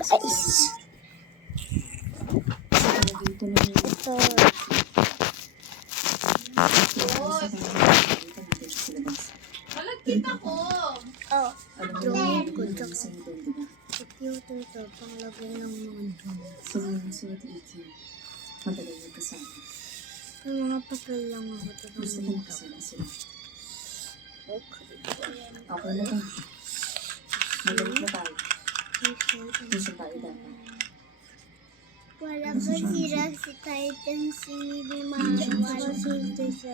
guys. Ito. Malagkit ako. Oh, drawing ko. Alam mo sa ito, di ba? Computer to, panglagay ng mga drawing. So, sulat ito. Matagal na kasama. Yung mga papel lang ako. Gusto mo makasama sila. Okay. Okay na ba? Magalit na tayo. Gusto tayo dapat. Wala ba sira si Titan si Liman? Wala si Titan si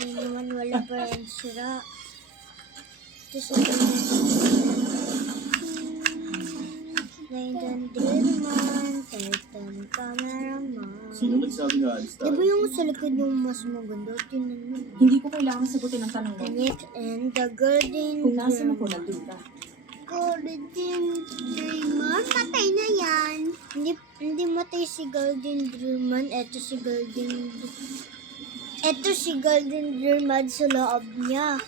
Liman. Wala pa rin sira. Ito si Titan Liman. Titan cameraman. Sino nagsabi nga alis Di tayo? ba yung sa likod yung mas maganda? Tinan mo. Hindi ko kailangan sagutin ang tanong mo. And the golden Kung nasan ako, nandun ka. Golden Dreamer? Patay na yan. Hindi matay si Golden Dreamer. Ito si Golden Dreamer sa loob niya.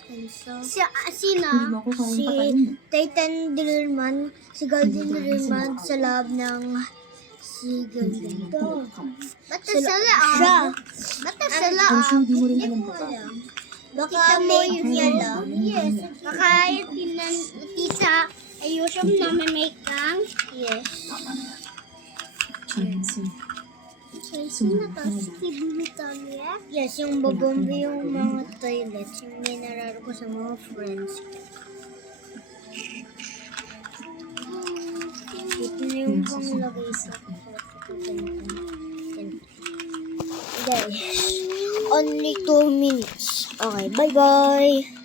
Sino? Hindi mo ako Si kayang pakainin. Titan Dreamer. Si Golden Dreamer sa loob ng si Golden. Ito. Ba't sa loob? Ba't sa I'm sure di mo rin alam ko ba? Baka may niya lang. Yes. Baka tinan tita ay usually na may make kang. Yes. Chancy. Sino to? Steve Tomia? Yes, yung babombe yung mga toilets. Yung minararo ko sa mga friends. Ito na yung panglagay sa guys, only 2 minutes. Okay, bye-bye!